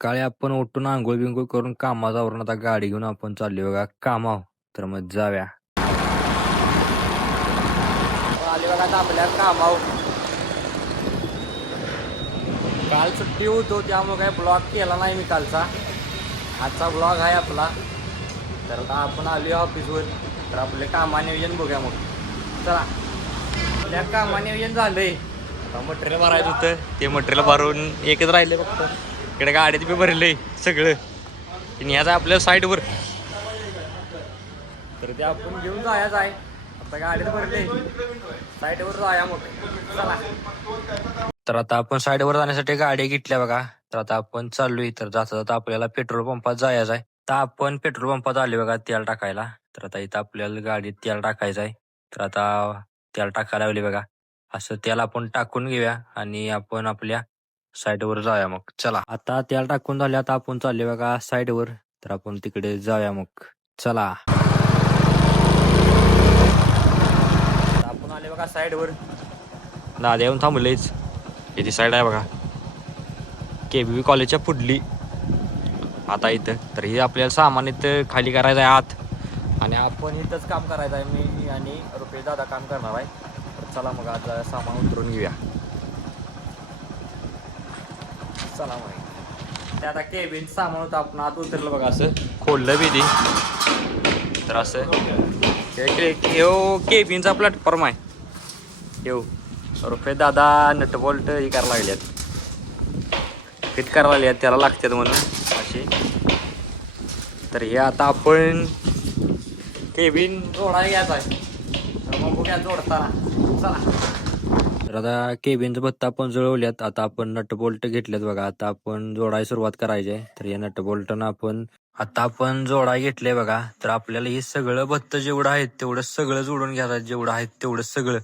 सकाळी आपण उठून आंघोळ बिंघोळ करून कामावरून आता गाडी घेऊन आपण चाललो बघा कामाव. तर मग जाऊया. आले बघा आपल्या कामाव. काल सुट्टी होतो त्यामुळे काय ब्लॉग केला नाही मी कालचा. आजचा ब्लॉग आहे आपला. तर आता आपण आलो ऑफिसवर. तर आपले कामा नियोजन बघूया मग. चला आपल्या कामा नियोजन झालंय. आता मटेरियल भरायचं होतं ते मटेरियल भरून एकच राहिले फक्त. इकडे गाडीत बी भरले सगळं. न्यायचं आपल्या साईडवर. तर ते आपण घेऊन जायचं आहे. आता गाडीत भरले साईडवर जाऊया मग. चला तर आता आपण साईडवर जाण्यासाठी गाडी घेतल्या बघा. तर आता आपण चाललोय. तर जाता जाता आपल्याला पेट्रोल पंपात जायचं आहे. तर आपण पेट्रोल पंपात आले बघा तेल टाकायला. तर आता इथं आपल्याला गाडीत तेल टाकायचं आहे. तर आता तेल टाकायला लावले बघा. असं तेल आपण टाकून घेऊया आणि आपण आपल्या साईडवर जाऊया मग. चला आता तेल टाकून झाले. आता आपण चालले बघा साईडवर. तर आपण तिकडे जाऊया मग. चला आपण आले बघा साईडवर. दादा येऊन थांबलेच. याची साईड आहे बघा KBB कॉलेजच्या पुढली. आता इथं तर हे आपल्याला सामान इथं खाली करायचं आहे आत. आणि आपण इथंच काम करायचं आहे. मी आणि रुपेश दादा काम करणार आहे. तर चला मग आज सामान उतरून घेऊया. चला मग ते आता केबिन सामान होतं आपण आत उतरलं बघा. असं खोललं बी ती. तर असं केबिनचा प्लॅटफॉर्म आहे. येऊ रुपेश दादा नटबोल्ट हे करायला लागल्यात. फिट करायला लागल्यात त्याला लागतात म्हणून असे. तर हे आता आपण केबिन जोडायला घ्यायचा आहे. तर मग बघूया जोडताना. चला तर आता केबिनचं भत्ता आपण जुळवल्यात. आता आपण नट बोल्ट घेतलेत बघा. आता आपण जोडायला सुरुवात करायची आहे. तर या नट बोल्टनं आपण जोडाय घेतले बघा. तर आपल्याला हे सगळं भत्त जेवढं आहे तेवढं सगळं जोडून घ्यायचं. जेवढं आहे तेवढं सगळं.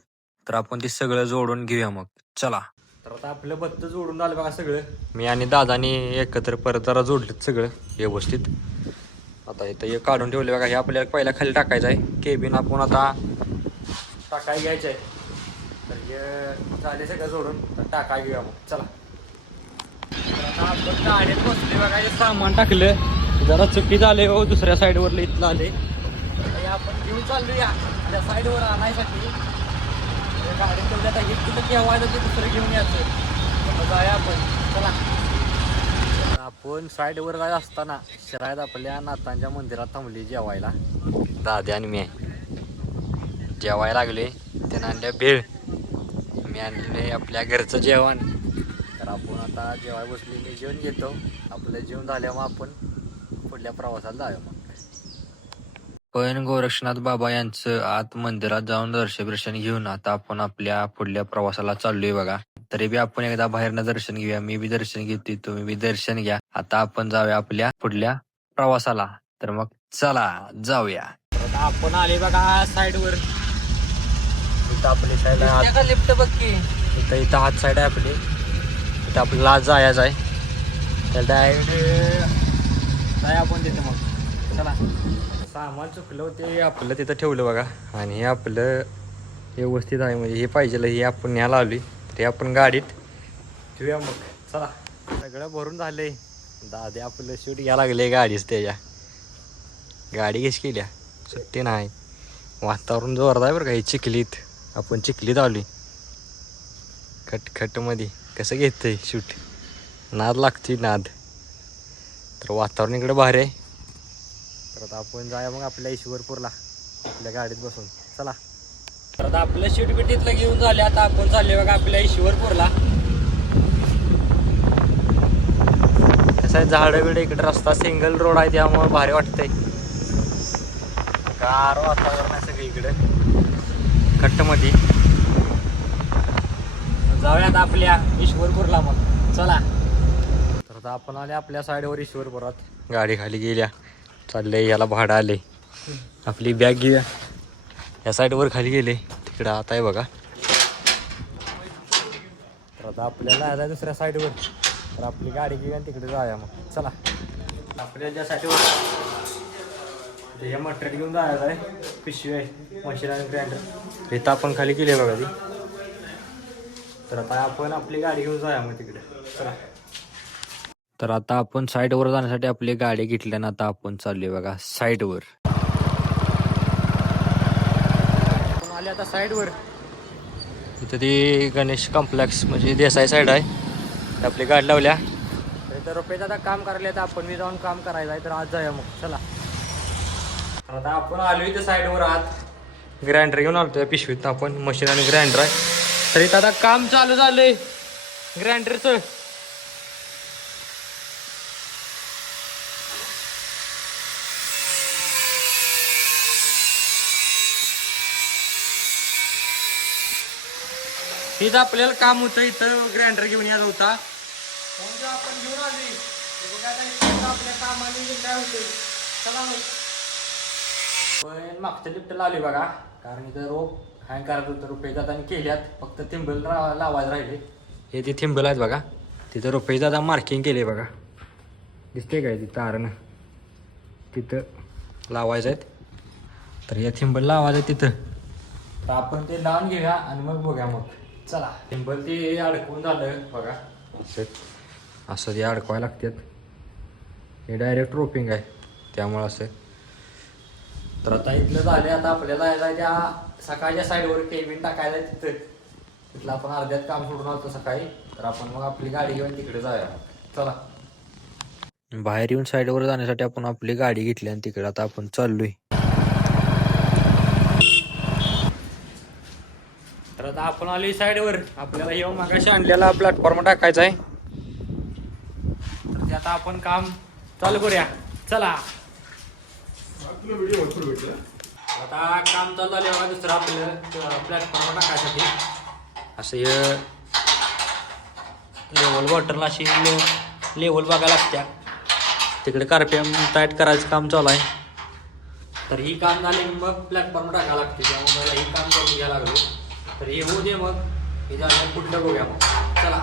तर आपण ते सगळं जोडून घेऊया मग. चला तर आता आपलं भत्त जोडून झालं बघा सगळं. मी आणि दादानी एकत्र परत जरा जोडलेत सगळं व्यवस्थित. आता इथं हे काढून ठेवले बघा. हे आपल्याला पहिला खाली टाकायचं आहे. केबिन आपण आता टाकाय घ्यायचं आहे. तर हे झाले सगळं जोडून. तर टाकाय घेऊया मग. चला तर आता आपण गाडीत बसले बघा. हे सामान टाकलं जरा चुकी झाले हो. दुसऱ्या साईडवरलं इथलं आले. तर आपण घेऊन चाललो या त्या साईडवर आणायसाठी. गाडीत तेवढं आता एक तिथं ठेवायचं ते दुसरं घेऊन यायचं. जाऊया आपण. चला आपण साईडवर जाय असताना शिरायत आपल्या नाथांच्या मंदिरात थांबली जेवायला. दादा आणि मी आहे जेवायला लागले. त्यानं आणल्या भेळ. मी आणले आपल्या घरचं जेवण. तर आपण आता जेवाय बसले. मी जेवण घेतो. आपलं जेवण झाल्यावर आपण पुढल्या प्रवासाला जाऊया मग. पण गोरक्षनाथ बाबा यांचं आत मंदिरात जाऊन दर्शन घेऊन आता आपण आपल्या पुढल्या प्रवासाला चाललोय बघा. तरी बी आपण एकदा बाहेरनं दर्शन घेऊया. मी बी दर्शन घेतोय. तुम्ही बी दर्शन घ्या. आता आपण जाऊया आपल्या पुढल्या प्रवासाला. तर मग चला जाऊया. आता आपण आले बघा साईडवर. इथं आपली साईड आहे लिफ्ट बघ की. इथं हात साईड आहे आपली. इथं आपल्याला जायचं आहे. तर डायरेक्ट जाय आपण तिथे मग. चला सामान चुकलं होते आपलं तिथं ठेवलं बघा. आणि हे आपलं व्यवस्थित आहे म्हणजे हे पाहिजे हे आपण न्यायला आलोय. तर हे आपण गाडीत ठेवूया मग. चला सगळं भरून झालंय. दादा आपलं शूट घ्यायला लागले गाडीच त्याच्या. गाडी कशी केल्या सुट्टी नाही. वातावरण जोरदार आहे बरं का. हे चिखलीत आपण चिखलीत आलोय. खटखटमध्ये कसं घेतंय शूट. नाद लागतोय नाद. तर वातावरण इकडं भारी आहे. तर आता आपण जाऊया मग आपल्या ईश्वरपूरला आपल्या गाडीत बसून. चला तर आता आपलं शूट बीट तिथलं घेऊन झाले. आता आपण चालले बघा आपल्या ईश्वरपूरला. कसं आहे झाडं बिडं इकडे रस्ता सिंगल रोड आहे त्यामुळे भारी वाटतंय. गार वातावरण आहे सगळं इकडं खट्टमध्ये. जाऊया आता आपल्या ईश्वरपूरला मग. चला तर आता आपण आले आपल्या साईडवर ईश्वरपुरात. गाडी खाली गेल्या. चाललंय याला भाडं आले. आपली बॅग घेऊया. या साईडवर खाली गेले तिकडं आत आहे बघा. तर आता आपल्याला यायचं दुसऱ्या साईडवर. तर आपली गाडी घेऊया तिकडे जाऊया मग. चला आपल्याला ज्या साईडवर हे मटेरियल घेऊन जायचं आहे. पिशवी आहे मशीन आणि ग्राइंडर. इथं आपण खाली गेले बघा ती. तर आता आपण आपली गाडी घेऊन जाऊया मग तिकडे. चला तर आता आपण साईडवर जाण्यासाठी आपली गाडी घेतल्यानं आता आपण चाललोय बघा साईडवर. आपण आले आता साईडवर. इथं ती गणेश कॉम्प्लेक्स म्हणजे देसाई साईड आहे. तर आपली गाडी लावल्या तर रुपये आता काम करायला तर आपण मी जाऊन काम करायचं आहे. तर आज जाऊया मग चला. आता आपण आलो इथं साईडवर आत ग्राइंडर घेऊन आलो त्या पिशवीत. आपण मशीन आणि ग्राइंडर आहे. तर इथं आता काम चालू झालंय ग्राइंडरचं. हेच आपल्याला काम होतं इथं ग्राइंडर घेऊन यायला होता. आपण घेऊन आली आपल्या कामाने काय होते चला मग. पण मागच्या लिफ्टला आली बघा कारण इथं रोप हँग करत होतं. रुपये दादाने केल्यात फक्त थिंबल लावायला राहिले. हे ते थिंबल आहेत बघा. तिथं रुपये दादा मार्किंग केले बघा. दिसते काय तिथं तारण तिथं लावायचं आहेत. तर या थिंबल लावायचं आहे तिथं. तर आपण ते लावून घेऊया आणि मग बघूया मग चला. थिंबल ते अडकवून झालं बघा. असं ते अडकवायला लागतात. हे डायरेक्ट रोपिंग आहे त्यामुळं असं. तर आता इथलं झालं. आता आपल्याला यायला त्या सकाळच्या साईडवर केबिन टाकायला तिथं. तिथलं आपण अर्ध्यात काम सोडून आलो सकाळी. तर आपण मग आपली गाडी घेऊन तिकडे जाऊया चला. बाहेर येऊन साईडवर जाण्यासाठी आपण आपली गाडी घेतली आणि तिकडे आता आपण चाललोय. तर आता आपण आलोय साईडवर. आपल्याला येऊन मागाशी आणलेला प्लॅटफॉर्म टाकायचा आहे. तर ते आता आपण काम चालू करूया चला. आता काम चालू झालं बघा. दुसरं आपलं प्लॅटफॉर्म टाकायसाठी असं हे लेवल बॉटरला अशी लेवल बघायला लागत्या. तिकडे कार्पेम टाईट करायचं काम चालू आहे. तर ही काम झाले मग प्लॅटफॉर्म टाकायला लागते. त्यामुळे मला ही काम करून घ्यायला लागलो. तर हे होऊ दे मग हे झालं कुठलं बघूया मग चला.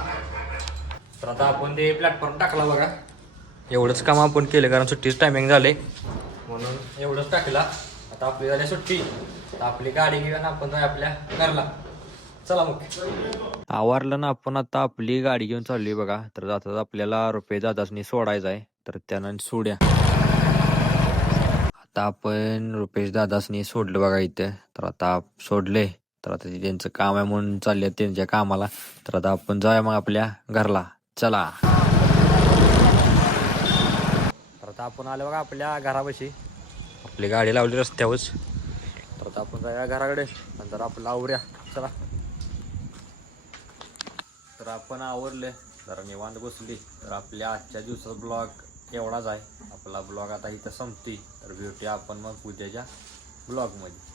तर आता आपण ते प्लॅटफॉर्म टाकला बघा. एवढंच काम आपण केलं कारण सुट्टीच टायमिंग झाले म्हणून एवढंच टाकला. आता आपली झाली सुट्टी. तर आपली गाडी घेऊन आपण जाऊ आपल्या घरला चला मग. आवारलं ना आपण आता आपली गाडी घेऊन चालली बघा. तर जातात आपल्याला रुपये दादासनी सोडायचं आहे. तर त्यानं सोड्या. आता आपण रुपेश दादासनी सोडलं बघा इथं. तर आता सोडले. तर आता त्यांचं काम आहे म्हणून चालले त्यांच्या कामाला. तर आता आपण जाऊया मग आपल्या घरला चला. तर आता आपण आलो बघा आपल्या घरापाशी. आपली गाडी लावली रस्त्यावरच. तर आता आपण जाऊया घराकडे नंतर आपलं आवरूया चला. तर आपण आवरले जरा निवांत बसली. तर आपल्या आजच्या दिवसाचा ब्लॉग एवढाच आहे. आपला ब्लॉग आता इथं संपते. तर भेटूया आपण मग उद्याच्या ब्लॉगमध्ये.